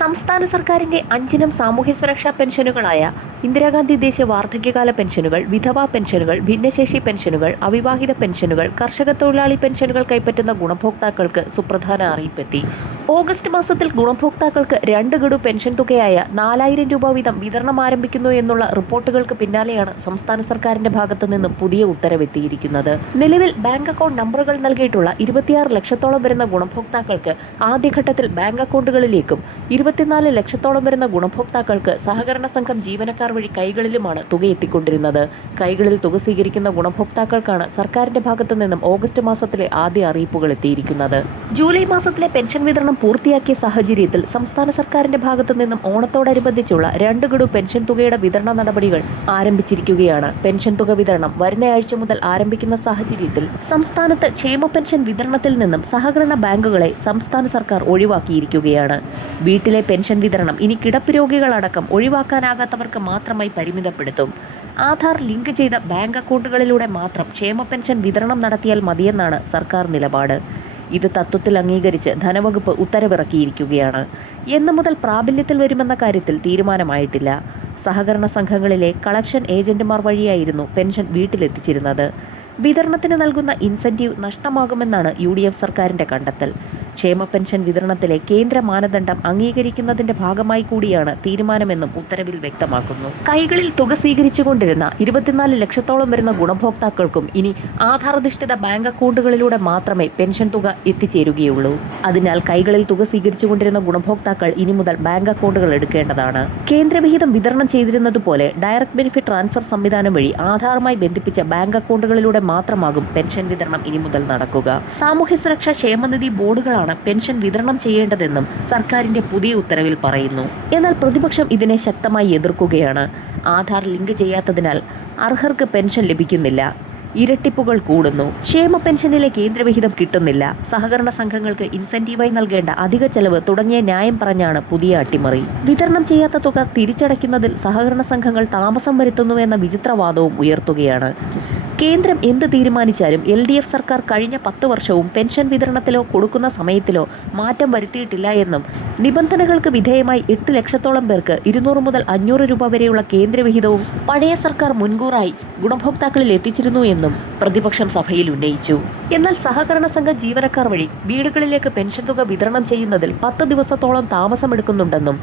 സംസ്ഥാന സർക്കാരിന്റെ 5 സാമൂഹ്യ സുരക്ഷാ പെൻഷനുകളായ ഇന്ദിരാഗാന്ധി ദേശീയ വാർദ്ധക്യകാല പെൻഷനുകൾ, വിധവാ പെൻഷനുകൾ, ഭിന്നശേഷി പെൻഷനുകൾ, അവിവാഹിത പെൻഷനുകൾ, കർഷക തൊഴിലാളി പെൻഷനുകൾ കൈപ്പറ്റുന്ന ഗുണഭോക്താക്കൾക്ക് സുപ്രധാന അറിയിപ്പെത്തി. ഓഗസ്റ്റ് മാസത്തിൽ ഗുണഭോക്താക്കൾക്ക് 2 ഗഡു പെൻഷൻ തുകയായ 4000 രൂപ വീതം വിതരണം ആരംഭിക്കുന്നു എന്നുള്ള റിപ്പോർട്ടുകൾക്ക് പിന്നാലെയാണ് സംസ്ഥാന സർക്കാരിന്റെ ഭാഗത്തു നിന്നും പുതിയ ഉത്തരവെത്തിയിരിക്കുന്നത്. നിലവിൽ ബാങ്ക് അക്കൗണ്ട് നമ്പറുകൾ നൽകിയിട്ടുള്ള 26 ലക്ഷത്തോളം വരുന്ന ഗുണഭോക്താക്കൾക്ക് ആദ്യഘട്ടത്തിൽ ബാങ്ക് അക്കൗണ്ടുകളിലേക്കും 24 ലക്ഷത്തോളം വരുന്ന ഗുണഭോക്താക്കൾക്ക് സഹകരണ സംഘം ജീവനക്കാർ വഴി കൈകളിലുമാണ് തുക എത്തിക്കൊണ്ടിരുന്നത്. കൈകളിൽ തുക സ്വീകരിക്കുന്ന ഗുണഭോക്താക്കൾക്കാണ് സർക്കാരിന്റെ ഭാഗത്തു നിന്നും ഓഗസ്റ്റ് മാസത്തിലെ ആദ്യ അറിയിപ്പുകൾ എത്തിയിരിക്കുന്നത്. ജൂലൈ മാസത്തിലെ പെൻഷൻ വിതരണം പൂർത്തിയാക്കിയ സാഹചര്യത്തിൽ സംസ്ഥാന സർക്കാരിന്റെ ഭാഗത്തു നിന്നും ഓണത്തോടനുബന്ധിച്ചുള്ള 2 ഗഡു പെൻഷൻ തുകയുടെ വിതരണ നടപടികൾ ആരംഭിച്ചിരിക്കുകയാണ്. പെൻഷൻ തുക വിതരണം വരുന്ന ആഴ്ച മുതൽ ആരംഭിക്കുന്ന സാഹചര്യത്തിൽ സംസ്ഥാനത്ത് ക്ഷേമ പെൻഷൻ വിതരണത്തിൽ നിന്നും സഹകരണ ബാങ്കുകളെ സംസ്ഥാന സർക്കാർ ഒഴിവാക്കിയിരിക്കുകയാണ്. വീട്ടിലെ പെൻഷൻ വിതരണം ഇനി കിടപ്പ് രോഗികളടക്കം ഒഴിവാക്കാനാകാത്തവർക്ക് മാത്രമായി പരിമിതപ്പെടുത്തും. ആധാർ ലിങ്ക് ചെയ്ത ബാങ്ക് അക്കൗണ്ടുകളിലൂടെ മാത്രം ക്ഷേമ പെൻഷൻ വിതരണം നടത്തിയാൽ മതിയെന്നാണ് സർക്കാർ നിലപാട്. ഇത് തത്വത്തിൽ അംഗീകരിച്ച് ധനവകുപ്പ് ഉത്തരവിറക്കിയിരിക്കുകയാണ്. എന്ന് മുതൽ പ്രാബല്യത്തിൽ വരുമെന്ന കാര്യത്തിൽ തീരുമാനമായിട്ടില്ല. സഹകരണ സംഘങ്ങളിലെ കളക്ഷൻ ഏജന്റുമാർ വഴിയായിരുന്നു പെൻഷൻ വീട്ടിലെത്തിച്ചിരുന്നത്. വിതരണത്തിന് നൽകുന്ന ഇൻസെന്റീവ് നഷ്ടമാകുമെന്നാണ് UDF സർക്കാരിന്റെ കണ്ടെത്തൽ. ക്ഷേമ പെൻഷൻ വിതരണത്തിലെ കേന്ദ്ര മാനദണ്ഡം അംഗീകരിക്കുന്നതിന്റെ ഭാഗമായി കൂടിയാണ് തീരുമാനമെന്നും ഉത്തരവിൽ വ്യക്തമാക്കുന്നു. കൈകളിൽ തുക സ്വീകരിച്ചുകൊണ്ടിരുന്ന 24 ലക്ഷത്തോളം വരുന്ന ഗുണഭോക്താക്കൾക്കും ഇനി ആധാരധിഷ്ഠിത ബാങ്ക് അക്കൗണ്ടുകളിലൂടെ മാത്രമേ പെൻഷൻ തുക എത്തിച്ചേരുകയുള്ളൂ. അതിനാൽ കൈകളിൽ തുക സ്വീകരിച്ചുകൊണ്ടിരുന്ന ഗുണഭോക്താക്കൾ ഇനി മുതൽ ബാങ്ക് അക്കൗണ്ടുകൾ എടുക്കേണ്ടതാണ്. കേന്ദ്രവിഹിതം വിതരണം ചെയ്തിരുന്നതുപോലെ ഡയറക്ട് ബെനിഫിറ്റ് ട്രാൻസ്ഫർ സംവിധാനം വഴി ആധാറുമായി ബന്ധിപ്പിച്ച ബാങ്ക് അക്കൗണ്ടുകളിലൂടെ മാത്രമാകും പെൻഷൻ വിതരണം ഇനി മുതൽ നടക്കുക. സാമൂഹ്യ സുരക്ഷാ ക്ഷേമനിധി ബോർഡുകളാണ് പെൻഷൻ വിതരണം ചെയ്യേണ്ടതെന്നും സർക്കാരിന്റെ പുതിയ ഉത്തരവിൽ പറയുന്നു. എന്നാൽ പ്രതിപക്ഷം ഇതിനെ ശക്തമായി എതിർക്കുകയാണ്. ആധാർ ലിങ്ക് ചെയ്യാത്തതിനാൽ അർഹർക്ക് പെൻഷൻ ലഭിക്കുന്നില്ല. ഇരട്ടിപ്പുകൾ കൂടുന്നു. ക്ഷേമ പെൻഷനിലെ കേന്ദ്രവിഹിതം കിട്ടുന്നില്ല. സഹകരണ സംഘങ്ങൾക്ക് ഇൻസെന്റീവായി നൽകേണ്ട അധിക ചെലവ് തുടങ്ങിയ ന്യായം പറഞ്ഞാണ് പുതിയ അട്ടിമറി. വിതരണം ചെയ്യാത്ത തുക തിരിച്ചടയ്ക്കുന്നതിൽ സഹകരണ സംഘങ്ങൾ താമസം വരുത്തുന്നുവെന്ന വിചിത്രവാദവും ഉയർത്തുകയാണ്. കേന്ദ്രം എന്ത് തീരുമാനിച്ചാലും LDF സർക്കാർ കഴിഞ്ഞ 10 വർഷവും പെൻഷൻ വിതരണത്തിലോ കൊടുക്കുന്ന സമയത്തിലോ മാറ്റം വരുത്തിയിട്ടില്ല എന്നും നിബന്ധനകൾക്ക് വിധേയമായി 8 ലക്ഷത്തോളം പേർക്ക് 200 മുതൽ 500 രൂപ വരെയുള്ള കേന്ദ്രവിഹിതവും പഴയ സർക്കാർ മുൻകൂറായി ഗുണഭോക്താക്കളിൽ എത്തിച്ചിരുന്നു എന്നും പ്രതിപക്ഷം സഭയിൽ ഉന്നയിച്ചു. എന്നാൽ സഹകരണ സംഘ ജീവനക്കാർ വഴി വീടുകളിലേക്ക് പെൻഷൻ തുക വിതരണം ചെയ്യുന്നതിൽ 10 ദിവസത്തോളം താമസമെടുക്കുന്നുണ്ടെന്നും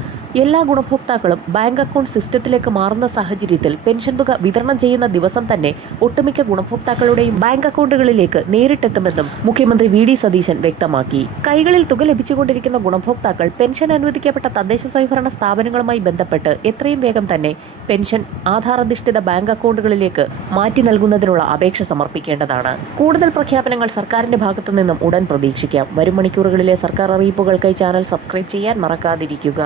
എല്ലാ ഗുണഭോക്താക്കളും ബാങ്ക് അക്കൗണ്ട് സിസ്റ്റത്തിലേക്ക് മാറുന്ന സാഹചര്യത്തിൽ പെൻഷൻ തുക വിതരണം ചെയ്യുന്ന ദിവസം തന്നെ ഒട്ടുമിക്ക ഗുണഭോക്താക്കളുടെയും ബാങ്ക് അക്കൗണ്ടുകളിലേക്ക് നേരിട്ടെത്തുമെന്നും മുഖ്യമന്ത്രി VD സതീശൻ വ്യക്തമാക്കി. കൈകളിൽ തുക ലഭിച്ചുകൊണ്ടിരിക്കുന്ന ഗുണഭോക്താക്കൾ പെൻഷൻ അനുവദിക്കപ്പെട്ട തദ്ദേശ സ്വയംഭരണ സ്ഥാപനങ്ങളുമായി ബന്ധപ്പെട്ട് എത്രയും വേഗം തന്നെ പെൻഷൻ ആധാരധിഷ്ഠിത ബാങ്ക് അക്കൗണ്ടുകളിലേക്ക് മാറ്റി നൽകുന്നതിനുള്ള അപേക്ഷ സമർപ്പിക്കേണ്ടതാണ്. കൂടുതൽ പ്രഖ്യാപനങ്ങൾ സർക്കാരിന്റെ ഭാഗത്തു നിന്നും ഉടൻ പ്രതീക്ഷിക്കാം. വരും മണിക്കൂറുകളിലെ സർക്കാർ അറിയിപ്പുകൾക്കായി ചാനൽ സബ്സ്ക്രൈബ് ചെയ്യാൻ മറക്കാതിരിക്കുക.